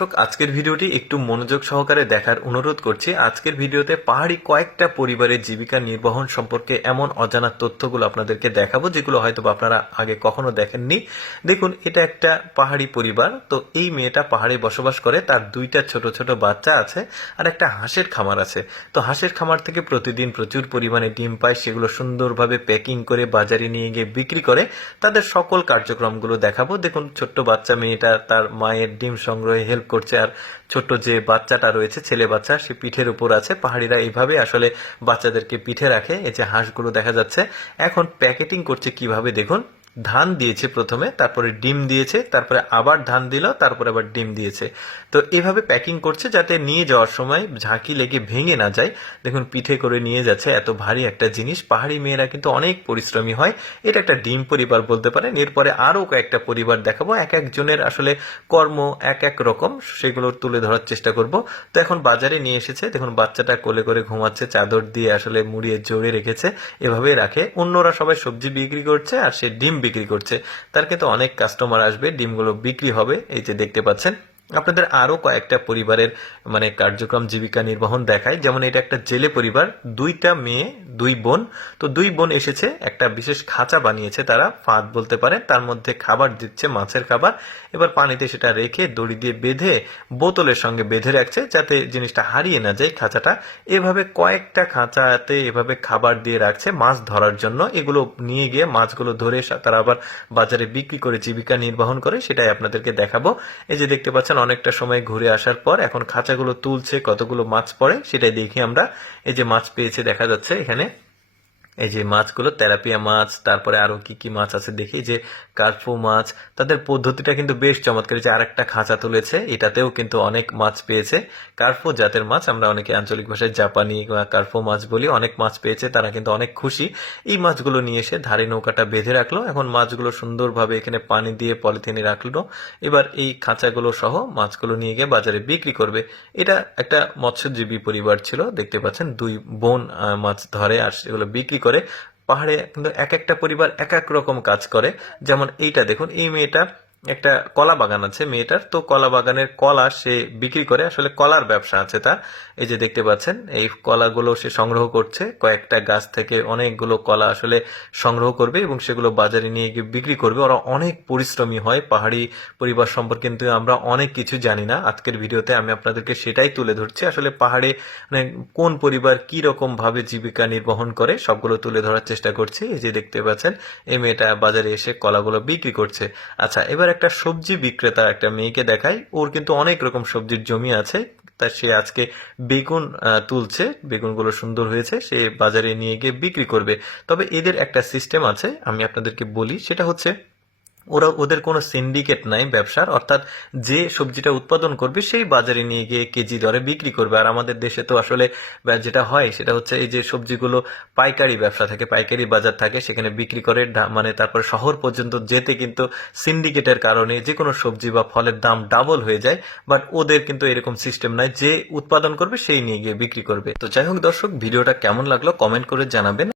দর্শক, আজকের ভিডিওটি একটু মনোযোগ সহকারে দেখার অনুরোধ করছি। আজকের ভিডিওতে পাহাড়ি কয়েকটা পরিবারের জীবিকা নির্বাহন সম্পর্কে এমন অজানা তথ্যগুলো আপনাদেরকে দেখাবো যেগুলো হয়তো আপনারা আগে কখনো দেখেননি। দেখুন, এটা একটা পাহাড়ি পরিবার। তো এই মেয়েটা পাহাড়ে বসবাস করে, তার দুইটা ছোট ছোট বাচ্চা আছে আর একটা হাঁসের খামার আছে। তো হাঁসের খামার থেকে প্রতিদিন প্রচুর পরিমাণে ডিম পায়, সেগুলো সুন্দরভাবে প্যাকিং করে বাজারে নিয়ে গিয়ে বিক্রি করে। তাদের সকল কার্যক্রমগুলো দেখাবো। দেখুন, ছোট্ট বাচ্চা মেয়েটা তার মায়ের ডিম সংগ্রহে হেল্প করছে, আর ছোট্ট যে বাচ্চাটা রয়েছে, ছেলে বাচ্চা, সে পিঠের উপর আছে। পাহাড়িরা এইভাবে আসলে বাচ্চাদেরকে পিঠে রাখে। এই যে হাঁসগুলো দেখা যাচ্ছে, এখন প্যাকেটিং করছে কিভাবে দেখুন। ধান দিয়েছে প্রথমে, তারপরে ডিম দিয়েছে, তারপরে আবার ধান দিল, তারপরে আবার ডিম দিয়েছে। তো এভাবে প্যাকিং করছে যাতে নিয়ে যাওয়ার সময় ঝাঁকি লেগে ভেঙে না যায়। দেখুন, পিঠে করে নিয়ে যাচ্ছে, এত ভারী একটা জিনিস। পাহাড়ি মেয়েরা কিন্তু অনেক পরিশ্রমী হয়। এটা একটা ডিম পরিবার বলতে পারেন। এরপরে আরো কয়েকটা পরিবার দেখাবো, এক একজনের আসলে কর্ম এক এক রকম, সেগুলো তুলে ধরার চেষ্টা করব। তো এখন বাজারে নিয়ে এসেছে। দেখুন, বাচ্চাটা কোলে করে ঘুমাচ্ছে, চাদর দিয়ে আসলে মুড়িয়ে জড়িয়ে রেখেছে। এভাবে রাখে। অন্যরা সবাই সবজি বিক্রি করছে আর সে ডিম বিক্রি করছে। তার কিন্তু অনেক কাস্টমার আসবে, ডিমগুলো বিক্রি হবে। এই যে দেখতে পাচ্ছেন। আপনাদের আরো কয়েকটা পরিবারের কার্যক্রম জীবিকা নির্বাহন দেখায়। যেমন এটা একটা জেলে পরিবার, দুইটা মেয়ে, দুই বোন। তো দুই বোন এসেছে, একটা বিশেষ খাঁচা বানিয়েছে তারা, ফাঁদ বলতে পারে। তার মধ্যে খাবার দিচ্ছে, মাছের খাবার। এবার পানিতে সেটা রেখে দড়ি দিয়ে বেঁধে বোতলের সঙ্গে বেঁধে রাখছে যাতে জিনিসটা হারিয়ে না যায়, খাঁচাটা। এভাবে কয়েকটা খাঁচাতে এভাবে খাবার দিয়ে রাখছে মাছ ধরার জন্য। এগুলো নিয়ে গিয়ে মাছগুলো ধরে তারা আবার বাজারে বিক্রি করে জীবিকা নির্বাহন করে, সেটাই আপনাদেরকে দেখাবো। এই যে দেখতে পাচ্ছেন, অনেকটা সময় ঘুরে আসার পর এখন খাঁচাগুলো তুলছে, কতগুলো মাছ পড়ে সেটাই দেখি আমরা। এই যে মাছ পেয়েছে দেখা যাচ্ছে এখানে। এই যে মাছগুলো, তেলাপিয়া মাছ, তারপরে আরো কি কি মাছ আছে দেখি। যে কার্পু মাছ, তাদের পদ্ধতিটা কিন্তু বেশ চমৎকার। যে আরেকটা খাঁচা তুলেছে, এটাতেও কিন্তু অনেক মাছ পেয়েছে। কার্পু জাতের মাছ, আমরা অনেকে আঞ্চলিক ভাষায় জাপানি কার্পু মাছ বলি। অনেক মাছ পেয়েছে, তারা কিন্তু অনেক খুশি। এই মাছগুলো নিয়ে এসে ধারে নৌকাটা বেঁধে রাখলো। এখন মাছগুলো সুন্দরভাবে এখানে পানি দিয়ে পলিথিনে রাখলো। এবার এই খাঁচাগুলো সহ মাছগুলো নিয়ে গিয়ে বাজারে বিক্রি করবে। এটা একটা মৎস্যজীবী পরিবার ছিল, দেখতে পাচ্ছেন। দুই বোন মাছ ধরে আর সেগুলো বিক্রি করে। পাহাড়ে কিন্তু এক একটা পরিবার এক এক রকম কাজ করে। যেমন এইটা দেখুন, এই মেয়েটা, একটা কলা বাগান আছে মেয়েটার। তো কলা বাগানের কলা সে বিক্রি করে, আসলে কলার ব্যবসা আছে তার। এই যে দেখতে পাচ্ছেন, এই কলাগুলো সে সংগ্রহ করছে। কয়েকটা গাছ থেকে অনেকগুলো কলা আসলে সংগ্রহ করবে এবং সেগুলো বাজারে নিয়ে গিয়ে বিক্রি করবে। ওরা অনেক পরিশ্রমী হয়। পাহাড়ি পরিবার সম্পর্কে কিন্তু আমরা অনেক কিছু জানি না। আজকের ভিডিওতে আমি আপনাদেরকে সেটাই তুলে ধরছি। আসলে পাহাড়ে কোন পরিবার কি রকম ভাবে জীবিকা নির্বাহন করে সবগুলো তুলে ধরার চেষ্টা করছি। এই যে দেখতে পাচ্ছেন, এই মেয়েটা বাজারে এসে কলাগুলো বিক্রি করছে। আচ্ছা, এবার একটা সবজি বিক্রেতা একটা মেয়েকে দেখাই। ওর কিন্তু অনেক রকম সবজির জমি আছে। তা সে আজকে বেগুন তুলছে। বেগুনগুলো সুন্দর হয়েছে, সে বাজারে নিয়ে গিয়ে বিক্রি করবে। তবে এদের একটা সিস্টেম আছে, আমি আপনাদেরকে বলি। সেটা হচ্ছে, ওদের কোনো সিন্ডিকেট নাই ব্যবসার। অর্থাৎ যে সবজিটা উৎপাদন করবে সেই বাজারে নিয়ে গিয়ে কেজি দরে বিক্রি করবে। আর আমাদের দেশে তো আসলে যেটা হয় সেটা হচ্ছে, এই যে সবজিগুলো পাইকারি ব্যবসা থাকে, পাইকারি বাজার থাকে, সেখানে বিক্রি করে তারপরে শহর পর্যন্ত যেতে কিন্তু সিন্ডিকেটের কারণে যে কোনো সবজি বা ফলের দাম ডাবল হয়ে যায়। বাট ওদের কিন্তু এরকম সিস্টেম নাই, যে উৎপাদন করবে সেই নিয়ে গিয়ে বিক্রি করবে। তো যাই হোক দর্শক, ভিডিওটা কেমন লাগলো কমেন্ট করে জানাবেন।